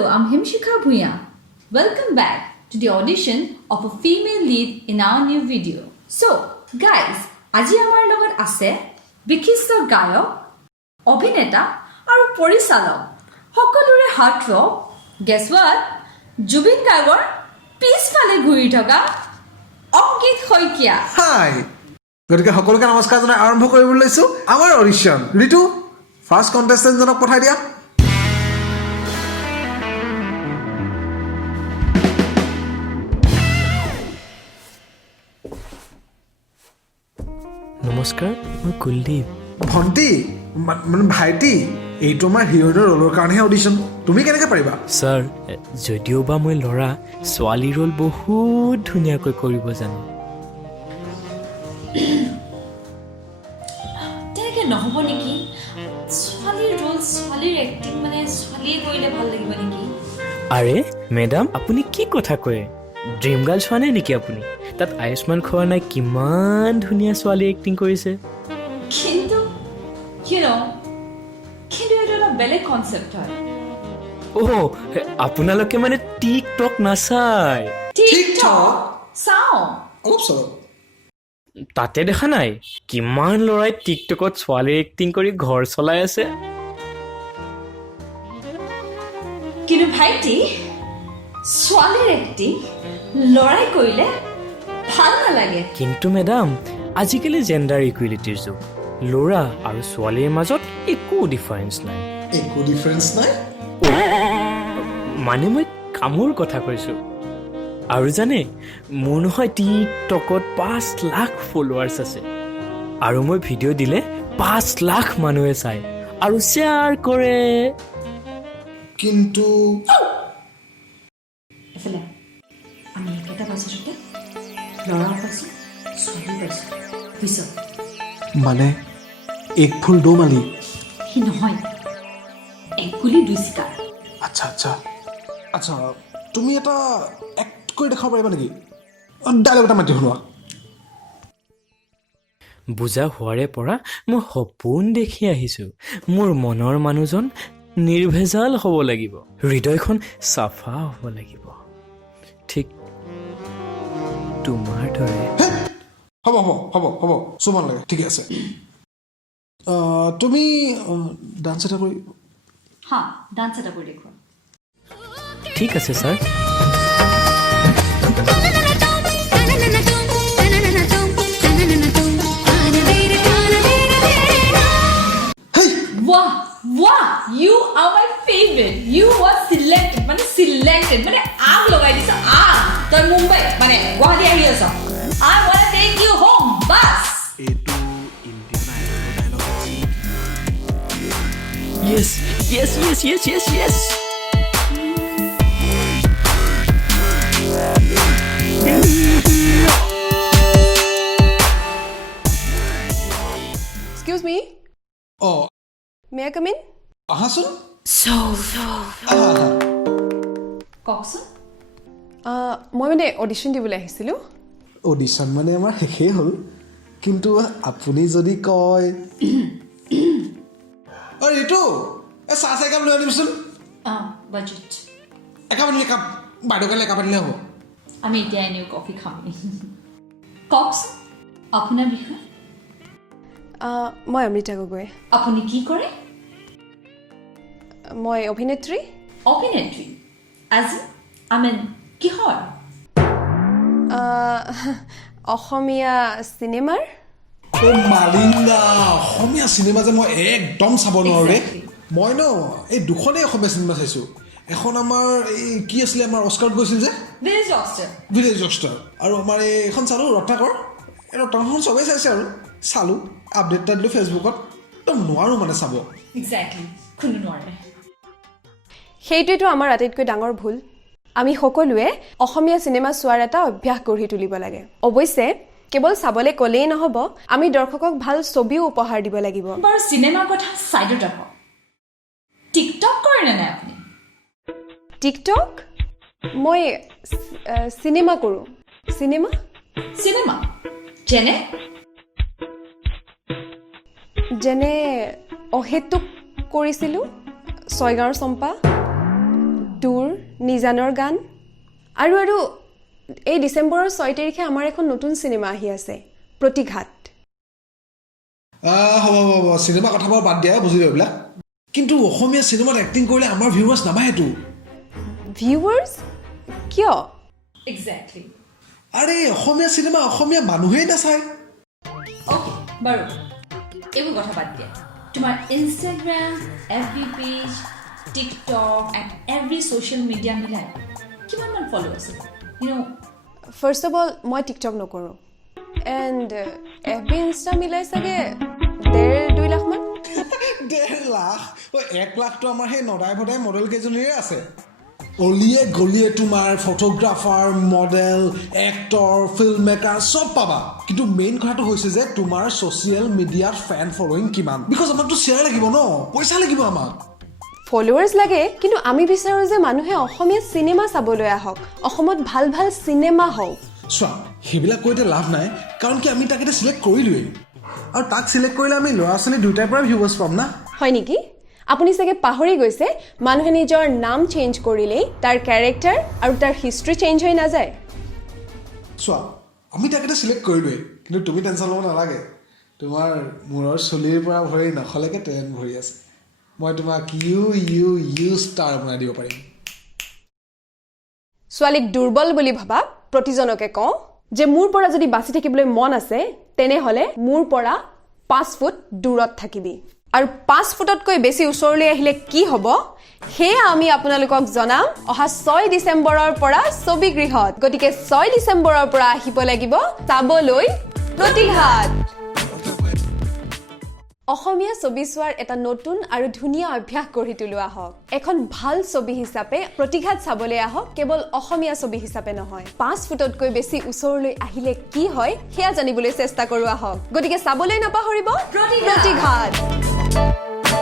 Hello, I'm Himshikha Bhuya. Welcome back to the audition of a female lead in our new video. So, guys, আজি আমাৰ লগত আছে বিশিষ্ট গায়ক, অভিনেতা আৰু পৰিচালক সকলোৰে হাৰ্টথ্ৰব guess what? জুবিন গাৰ্গৰ পিছফালে ঘূৰি থকা অংকিত শইকীয়া। হাই গতিকে সকলোকে নমস্কাৰ জনাই আৰম্ভ কৰিবলৈ লৈছো আমাৰ অডিশ্যন। ঋতু ফাৰ্ষ্ট কণ্টেষ্টেণ্ট জনক পঠাই দিয়া। নমস্কাৰ, মই কুলদীপ। ভণ্টি মানে ভাইটি, এইটো আমাৰ হিৰোইনৰ ৰোলৰ কাৰণেহে অডিশ্যন। তুমি কেনেকৈ পাৰিবা? ছাৰ, যদিও বা মই ল'ৰা, ছোৱালী ৰোল বহুত ধুনীয়াকৈ কৰিব জানো। তেনেকৈ নহ'ব নেকি? ছোৱালীৰ ৰোল, ছোৱালীৰ এক্টিং মানে ছোৱালীয়ে কৰিলে ভাল লাগিব নেকি? আৰে মেডাম, আপুনি কি কথা কয়? ড্ৰিম গাৰ্ল চোৱা নাই নেকি আপুনি? তাত আয়ুষ্মান খুৰানাই কিমান ধুনীয়া ছোৱালী এক্টিং কৰিছে। কিন্তু এইটো এটা বেলেগ কনচেপ্ট হয়। অ' আপোনালোকে মানে টিকটক নাচায়? টিকটক চাওঁ। অলপ চলপ। তাতে দেখা নাই কিমান ল'ৰাই টিকটকত ছোৱালী এক্টিং কৰি ঘৰ চলাই আছে। কিন্তু ভাইটি, ছোৱালীৰ এক্টিং ল'ৰাই কৰিলে ভাল নালাগে। কিন্তু মেডাম, আজিকালি জেণ্ডাৰ ইকুৱেলিটিৰ যুগ। ল'ৰা আৰু ছোৱালীৰ মাজত একো ডিফাৰেঞ্চ নাই। একো ডিফাৰেঞ্চ নাই মানে মই কামৰ কথা কৈছো। আৰু জানে, মোৰ নহয় টিকটকত 5 লাখ ফলোৱাৰ্ছ আছে। আৰু মই ভিডিঅ' দিলে 5 লাখ মানুহে চায় আৰু শ্বেয়াৰ কৰে। কিন্তু এফালে আমি একেটা বাজেটতে ল'ৰা পাইছোঁ, ছোৱালী পাইছোঁ, বুজিছ? মানে এক ফুল দৌ মালি। সি নহয়, এক গুলি দুই চিকাৰ। আচ্ছা আচ্ছা আচ্ছা, তুমি এটা এক্ট কৰি দেখাব পাৰিবা নেকি? ডাইলগ এটা মাতি শুনোৱা। বুজা হোৱাৰে পৰা মই সপোন দেখি আহিছোঁ। মোৰ মনৰ মানুহজন নিৰ্ভেজাল হ'ব লাগিব, হৃদয়খন চাফা হ'ব লাগিব, ঠিক তোমাৰ দৰে। হ'ব হ'ব হ'ব হ'ব, চুমন লাগে, ঠিকে আছে। তুমি ডান্স এটা কৰি হা, ডান্স এটা কৰি দেখুৱা। ঠিক আছে sir. Wow, wow, you are my favorite. You were selected, মানে আগ লগাই দিছ, আগ। তই মুম্বাই মানে গুৱাহাটী আহি আছ। I wanna take you home, bus. এইটো ইণ্ডিয়ান আইডলৰ dialogue. Yes, yes, yes, yes, yes, yes. Excuse me, অঁ may I come in? আহাচোন। কওকচোন। মই মানে অডিশ্যন দিবলৈ আহিছিলোঁ। অডিশ্যন মানে আমাৰ শেষেই হ'ল, কিন্তু আপুনি যদি কয় অ ঋতু, এই চাহ একাপ লৈ আনিবচোন। বাজেট একাপ আনিলে একাপ, বাইদেউ কাইলৈ একাপ আনিলে হ'ব। আমি এতিয়া এনেও কফি খাম। কওকচোন আপোনাৰ বিষয়ে। মই অমৃতা গগৈ। আপুনি কি কৰে? মই অভিনেত্ৰী। অভিনেত্ৰী? আজি কিহৰ? অসমীয়া চিনেমাৰ। মালিংগা, অসমীয়া চিনেমা যে মই একদম চাব নোৱাৰোঁ ৰে। Exactly. মই ন এই দুখনেই অসমীয়া চিনেমা চাইছোঁ। এখন আমাৰ এই কি আছিলে, আমাৰ অস্কাৰত গৈছিল যে ভিলেজ জষ্টাৰ, আৰু আমাৰ এইখন চালোঁ ৰত্নাকৰ। এই ৰত্নাকৰখন চবেই চাইছে আৰু চালোঁ, আপডেট এটা দিলোঁ ফেচবুকত। একদম নোৱাৰোঁ মানে চাব। এক্সেক্টলি, কোনো নোৱাৰে। সেইটোৱেতো আমাৰ আটাইতকৈ ডাঙৰ ভুল। আমি সকলোৱে অসমীয়া চিনেমা চোৱাৰ এটা অভ্যাস গঢ়ি তুলিব লাগে। অৱশ্যে কেৱল চাবলৈ ক'লেই নহ'ব, আমি দৰ্শকক ভাল ছবিও উপহাৰ দিব লাগিব। বাৰু চিনেমাৰ কথা ছাইডত ৰাখক, টিকটক কৰে নে নাই আপুনি? টিকটক? মই চিনেমা কৰোঁ। চিনেমা যেনে অহেতুক কৰিছিলোঁ, ছয়গাঁৱৰ চম্পা, দূৰ নিজানৰ গান আৰু এই ডিচেম্বৰৰ 6 তাৰিখে আমাৰ এখন নতুন চিনেমা আহি আছে প্ৰতিঘাত হ'ব চিনেমা কথা বাৰু বাদ দিয়া বুজিলোঁ এইবিলাক কিন্তু অসমীয়া চিনেমাত এক্টিং কৰিলে আমাৰ ভিউৱাৰ্ছ নাবাঢ়েতো ভিউৱাৰ্ছ কিয় Exactly. আৰে অসমীয়া চিনেমা অসমীয়া মানুহেই নাচায় Okay, বাৰু এইবোৰ কথা বাদ দিয়া তোমাৰ Instagram FB page TikTok and every social media মিলাই কিমানমান ফ'ল' আছে ফাৰ্ষ্ট অফ অল মই টিকটক নকৰোঁ এণ্ড FB ইনষ্টা মিলাই চাগে 1.5-2 লাখ মান 1.5 লাখ 1 লাখটো আমাৰ সেই নদাই ভদাই মডেল কেইজনীৰে আছে অলিয়ে গলিয়ে তোমাৰ photographer model actor film maker চব পাবা কিন্তু মেইন কথাটো হৈছে যে তোমাৰ ছ'চিয়েল মিডিয়াত ফেন ফলোৱিং কিমান বিকজ আমাকতো শ্বেয়াৰ লাগিব ন পইচা লাগিব আমাক ফলোৱাৰ্ছ লাগে কিন্তু আমি বিচাৰোঁ যে মানুহে অসমীয়া চিনেমা চাবলৈ আহক অসমত ভাল ভাল চিনেমা হওক চোৱা সেইবিলাক কৈ এতিয়া লাভ নাই কাৰণ কি আমি তাক এতিয়া চিলেক্ট কৰিলোৱেই আৰু তাক চিলেক্ট কৰিলে আমি ল'ৰা ছোৱালী দুয়োটাৰ পৰা ভিউৱাৰ্ছ পাম না হয় নেকি আপুনি চাগে পাহৰি গৈছে মানুহে নিজৰ নাম চেঞ্জ কৰিলেই তাৰ কেৰেক্টাৰ আৰু তাৰ হিষ্ট্ৰী চেঞ্জ হৈ নাযায় চোৱা আমি তাক এতিয়া চিলেক্ট কৰিলোৱেই কিন্তু তুমি টেনশ্যন ল'ব নালাগে তোমাৰ মূৰৰ চুলিৰ পৰা ভৰি নখলৈকে টেলেণ্ট ভৰি আছে মই তোমাক ইউ ষ্টাৰ বনাই দিব পাৰিম ছোৱালীক দুৰ্বল বুলি ভাবা প্ৰতিজনকে কওঁ যে মোৰ পৰা যদি বাচি থাকিবলৈ মন আছে তেনেহ'লে মোৰ পৰা 5 ফুট দূৰত থাকিবি আৰু 5 ফুটতকৈ বেছি ওচৰলৈ আহিলে কি হ'ব সেয়া আমি আপোনালোকক জনাম অহা 6 ডিচেম্বৰৰ পৰা ছবিগৃহত গতিকে 6 ডিচেম্বৰৰ পৰা আহিব লাগিব চাবলৈ প্ৰতিঘাত অসমীয়া ছবি চোৱাৰ এটা নতুন আৰু ধুনীয়া অভ্যাস গঢ়ি তোলোৱা হওক এখন ভাল ছবি হিচাপে প্ৰতিঘাত চাবলৈ আহক কেৱল অসমীয়া ছবি হিচাপে নহয় 5 ফুটতকৈ বেছি ওচৰলৈ আহিলে কি হয় সেয়া জানিবলৈ চেষ্টা কৰোৱা হওক গতিকে চাবলৈ নাপাহৰিব প্ৰতিঘাত